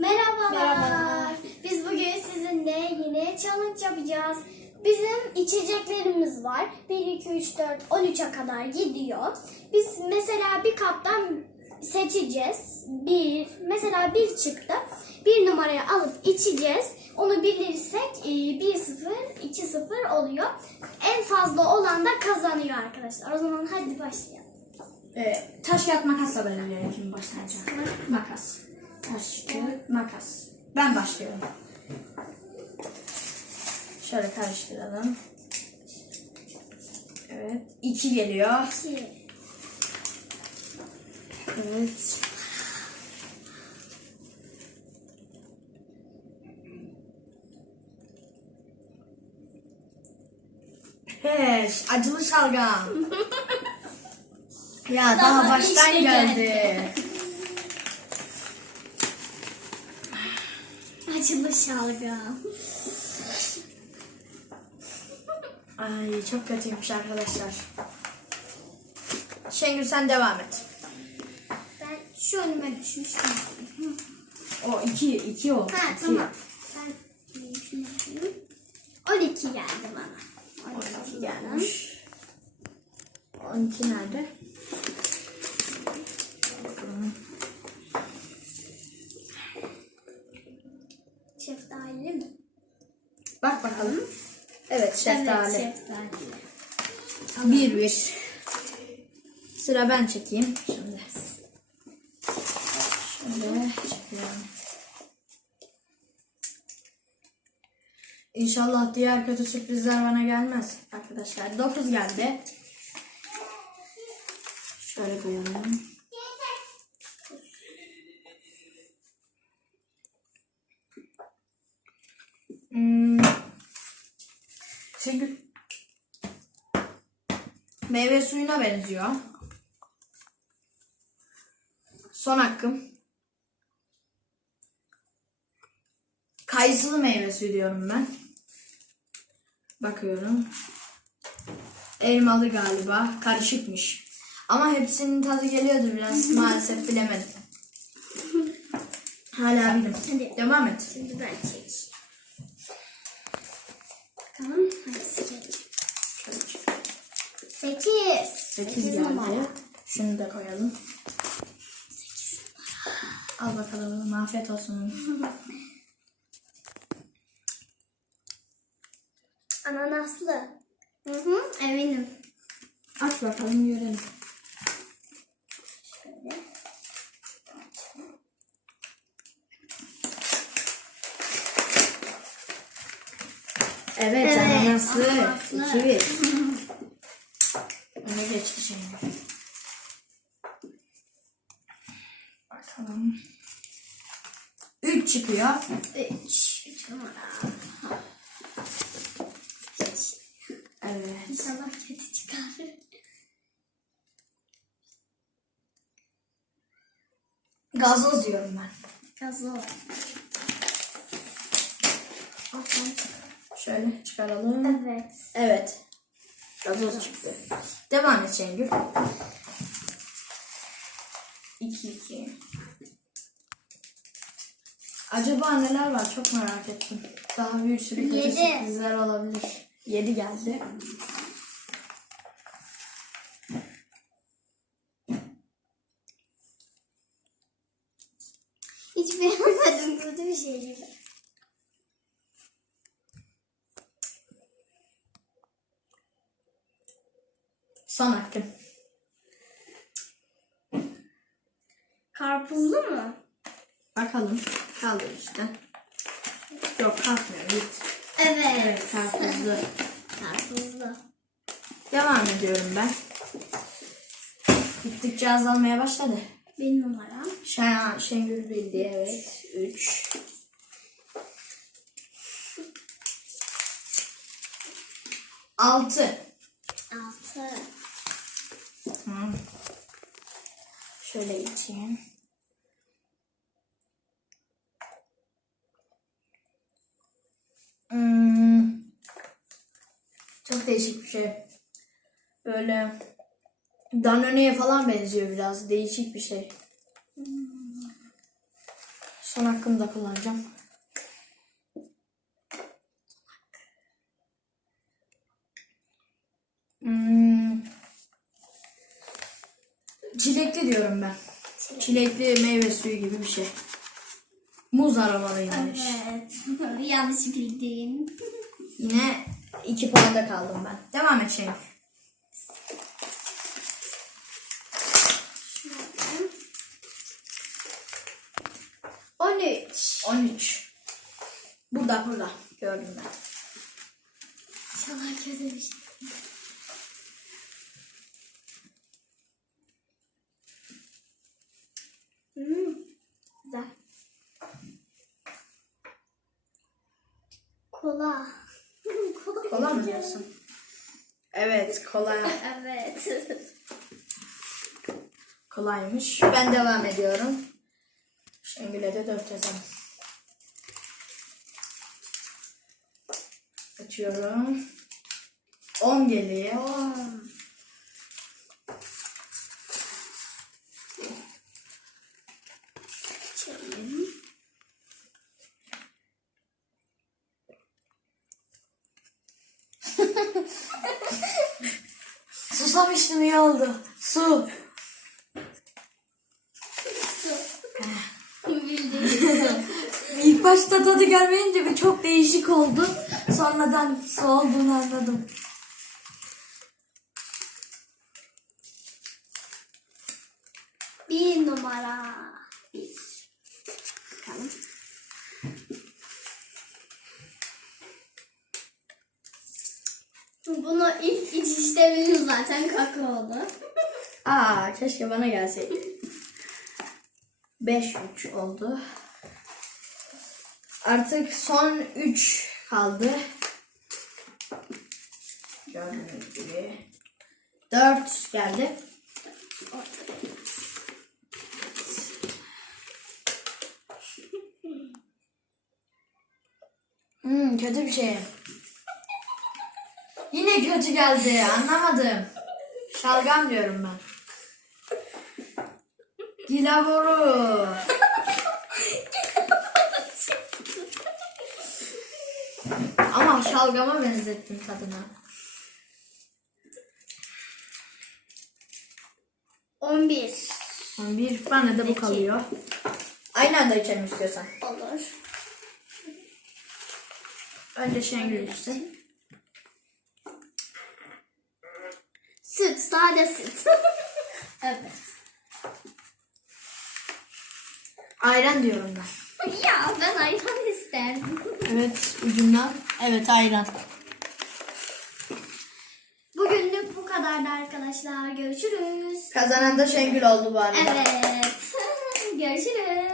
Merhabalar. Merhabalar. Biz bugün sizinle yine challenge yapacağız. Bizim içeceklerimiz var. 1, 2, 3, 4, 13'e kadar gidiyor. Biz mesela bir kaptan seçeceğiz. Bir, mesela bir çıktı. Bir numarayı alıp içeceğiz. Onu bilirsek e, 1-0, 2-0 oluyor. En fazla olan da kazanıyor arkadaşlar. O zaman hadi başlayalım. Ee, taş kağıt makasla belirleyelim kim başlayacak. Makas. Taş kağıt makas. Ben başlıyorum. Şöyle karıştıralım. Evet. iki geliyor. 2, Evet. Peş, acılı şalgam. ya daha, Daha baştan işte geldi. Acılı şalgam. Ay çok kötüymüş arkadaşlar. Şengül sen devam et. Ben şu önüme düşmüştüm. O iki, iki o. Ha iki. tamam. Sen şunu yapayım. 12 geldi bana. 12 gelmiş. 12 nerede? Bakalım. Şeftali mi? Bak bakalım. Evet şeftali. Evet şeftali. Bir bir. Sıra ben çekeyim şimdi. Şöyle çekiyorum. İnşallah diğer kötü sürprizler bana gelmez arkadaşlar. 9 geldi. Şöyle koyalım. Çünkü meyve suyuna benziyor. Son hakkım. Kayısılı meyve suyu diyorum ben. Bakıyorum. Elmalı galiba. Karışıkmış. Ama hepsinin tadı geliyordu biraz. Maalesef bilemedim. Hala bilim. Devam et. Şimdi ben çek. Bakalım hangisi gelecek? 8. 8 geldi. Şunu da koyalım. Al bakalım. Afiyet olsun. Ananaslı. Hı hı eminim. Aç bakalım görelim. Evet, Evet, ananaslı. ananaslı. 2-1. Öne geçti şimdi. Bakalım. 3 çıkıyor. 3. 3 numara. Evet. İnşallah kötü çıkar. Gazoz diyorum ben. Gazoz. Şöyle çıkaralım. Evet. Evet. Gazoz çıktı. Devam et Şengül. 2-2. Acaba neler var çok merak ettim. Daha bir sürü kötü Yedi. sürprizler olabilir. 7 geldi. Hiç beğenmedim kötü bir şey gibi. Son hakkım. Karpuzlu mu? Bakalım. Kaldır işte. Yok kalkmıyor. Git. Evet. Evet karpuzlu. Karpuzlu. Devam ediyorum ben. Gittikçe azalmaya başladı. Bir numaram. Şen, Şengül bildi evet. 3. Altı. Altı. Tamam. Şöyle içeyim. Hmm. Çok değişik bir şey. Böyle Danone'ye falan benziyor biraz. Değişik bir şey. Son hakkımı da kullanacağım. Çilekli diyorum ben. Çilekli meyve suyu gibi bir şey. Muz aromalıymış. Evet. Yanlış bildin. Yine iki puanda kaldım ben. Devam et Şengül. On üç. 13. Burada burada. Gördüm ben. İnşallah kötü bir şey. Hmm, güzel. Kola. Kola. Kola mı diyorsun? Evet kola. Evet. Kolaymış. Ben devam ediyorum. Şengül'e de 4 yazalım. Açıyorum. 10 geliyor. Susamıştım iyi oldu. Su. İlk başta tadı gelmeyince bir çok değişik oldu. Sonradan su olduğunu anladım. Bir numara. Bir. Bakalım. Bunu ilk içişte bildim zaten kakaolu. Aa keşke bana gelseydi. 5 3 oldu. Artık son 3 kaldı. Gördüğünüz gibi. 4 geldi. Hmm, kötü bir şey. Yine kötü geldi. Anlamadım. Şalgam diyorum ben. Gilaboru. Ama şalgama benzettim tadına. 11. Bir bana da bu kalıyor. Aynı anda içelim istiyorsan. Olur. Önce Şengül içsin. Süt, sade süt. evet. Ayran diyorum ben. Ya ben ayran isterdim. Evet ucundan. Evet ayran. Bugünlük bu kadardı arkadaşlar. Görüşürüz. Kazanan da Şengül oldu bu arada. Evet. Görüşürüz.